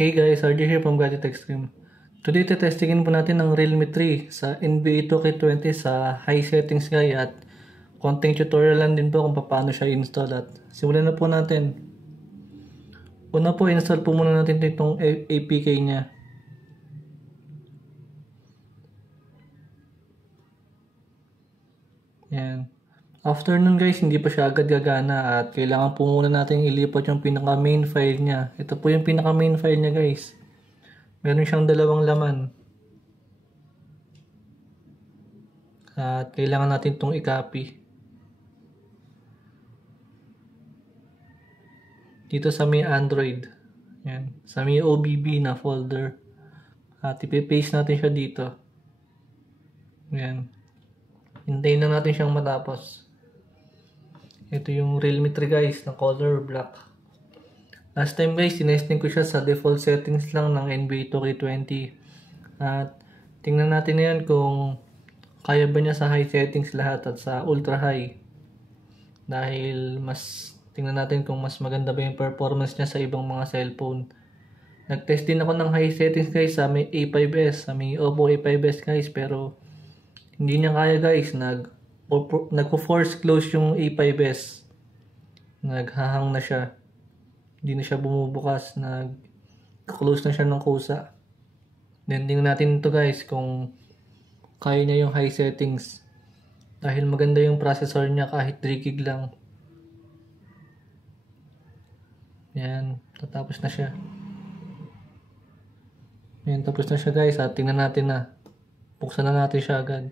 Hey guys, RJ here from Gadget Extreme. Today testingin po natin ang Realme 3 sa NBA 2K20 sa high settings guys at konting tutorial lang din po kung paano siya install at simulan na po natin. Una po, install po muna natin itong APK niya. Yan. After nun guys, hindi pa siya agad gagana at kailangan po muna natin ilipat yung pinaka main file niya. Ito po yung pinaka main file niya guys. Meron siyang dalawang laman. At kailangan natin itong i-copy. Dito sa may Android. Yan. Sa may OBB na folder. At ipipaste natin siya dito. Yan. Hintayin na natin siyang matapos. Ito yung Realme 3 guys na color black. Last time guys, tinesting ko siya sa default settings lang ng NBA 2K20. At tingnan natin na yan kung kaya ba niya sa high settings lahat at sa ultra high. Dahil tingnan natin kung mas maganda ba yung performance niya sa ibang mga cellphone. Nag-test din ako ng high settings guys sa may A5s, sa may Oppo A5s guys, pero hindi niya kaya guys. Nagpo-force close yung A5s. Naghahang na siya. Hindi na siya bumubukas. Nag-close na siya ng kusa. Then tingnan natin ito guys kung kaya niya yung high settings. Dahil maganda yung processor niya kahit 3GB lang. Yan. Tatapos na siya. Yan. Tapos na siya guys. At tingnan natin na. Buksan na natin siya agad.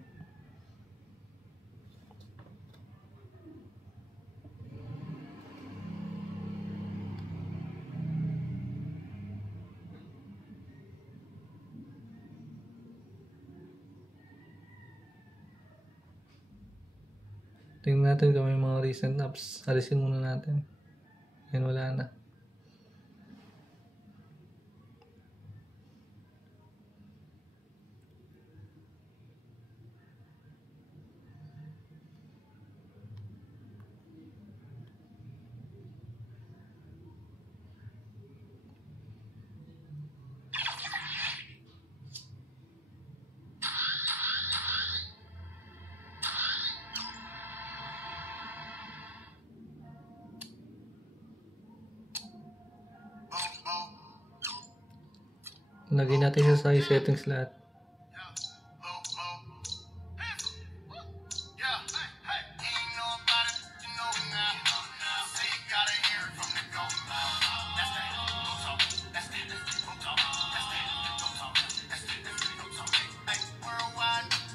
Tingnan natin kung may mga recent apps. Alisin muna natin. Yan, wala na. Lagyan natin siya sa high settings lahat.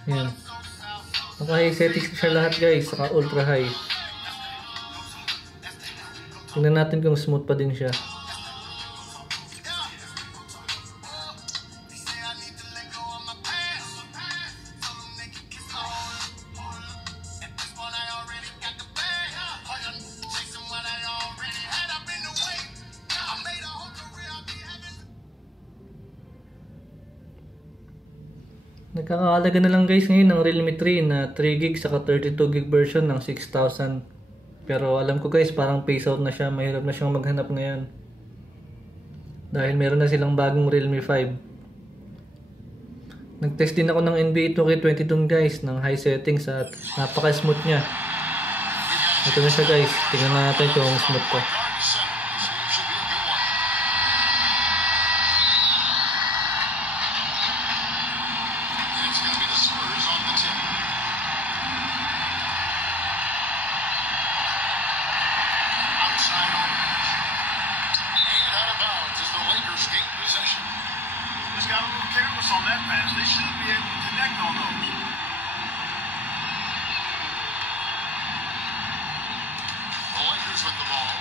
Yan. Naka high settings siya lahat guys, saka ultra high. Tingnan natin kung smooth pa din siya. Nagkakahalaga na lang guys ngayon ng Realme 3 na 3GB saka 32GB version ng 6,000. Pero alam ko guys, parang phase out na siya. Mahirap na siyang maghanap ngayon. Dahil meron na silang bagong Realme 5. Nag-test din ako ng NBA 2K22 guys ng high settings at napaka-smooth niya. Ito na siya guys. Tingnan natin kung smooth ko. Just got a little careless on that pass. They should be able to connect on those. The Lakers with the ball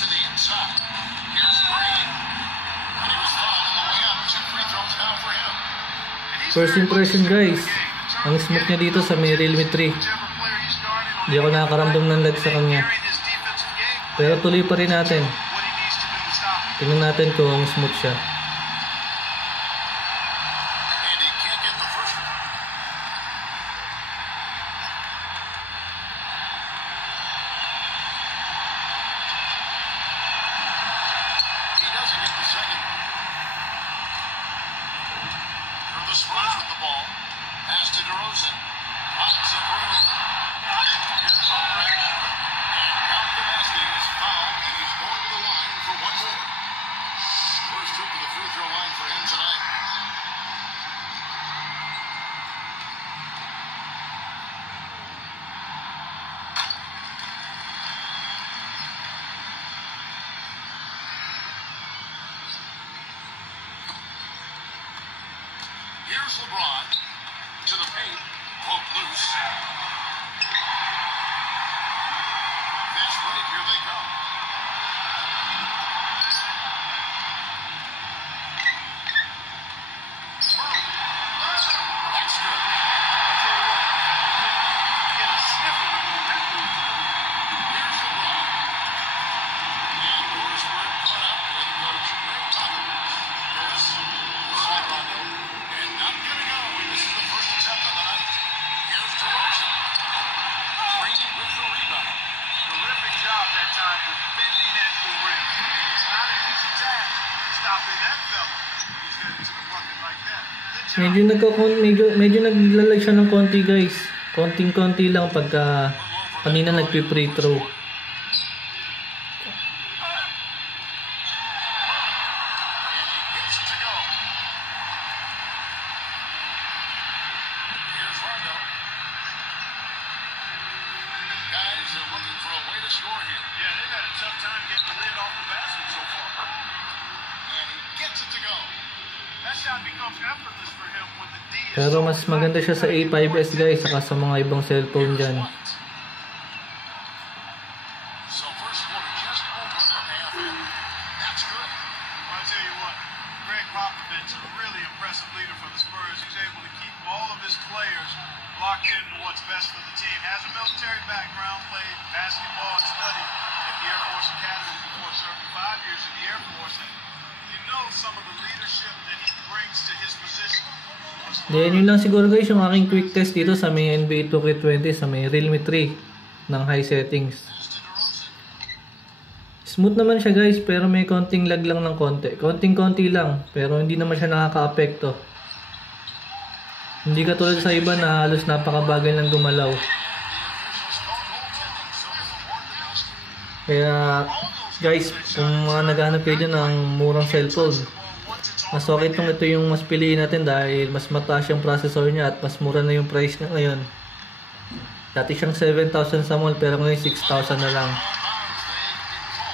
to the inside. Here's Green. And he was fouled on the way out. 2 free throws now for him. First impression guys, ang smooth niya dito sa may Realme 3. Hindi ako nakakaramdam ng lag sa kanya. Pero tuloy pa rin natin. Tingnan natin kung smooth siya. He doesn't get the DeRozan. Lots of room. Here's Aldridge. And count the basket. He was fouled, and he's going to the line for one more. First trip to the free throw line for him tonight. Here's LeBron to the paint, poke loose. Fast break, here they come. Through. That's good. Get a sniff of it on that move. Here's LeBron. And Dorsberg caught up with Coach Greg Popovich. Doris, side Rondo. And not gonna go. This is the first attempt on the night. Here's DeRozan. Green with the rebound. Terrific job that time defending at the rim. It's not an easy task stopping that fella when he's headed to the bucket like that. Good job. Medyo naglalag siya ng konti, guys. Konting-konti lang pagka kanina nagpi-free throw. And he gets it to go. Here's Rondo. Guys are looking for a way to score here. Yeah, they've had a tough time getting the lid off the basket so far. And he gets it to go. That shot becomes effortless for him when the D is Pero mas maganda siya sa A5S, guys, saka sa mga ibang cellphone dyan. So first quarter just over the half in. That's good. Well, I tell you what, Greg Popovich is a really impressive leader for the Spurs. He's able to keep all of his players locked into what's best for the team. Has a military background, played basketball and studied at the Air Force Academy before serving 5 years in the Air Force. And you know some of the leadership that he brings to his position. Then yun lang siguro, guys, yung aking quick test dito sa may NBA 2K20 sa may Realme 3 ng high settings. Smooth naman siya, guys, pero may konting lag lang ng konti. Konting-konti lang, pero hindi naman siya nakaka-apekto. Hindi katulad sa iba na halos napakabagal ng gumalaw. Kaya, guys, kung mga naghahanap kayo dyan ng murang cellphone, mas okay itong ito yung mas piliin natin dahil mas mataas yung processor niya at mas mura na yung price niya ngayon. Dati siyang 7,000 sa mall pero ngayon 6,000 na lang.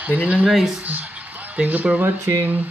Ganyan lang, guys. Thank you for watching.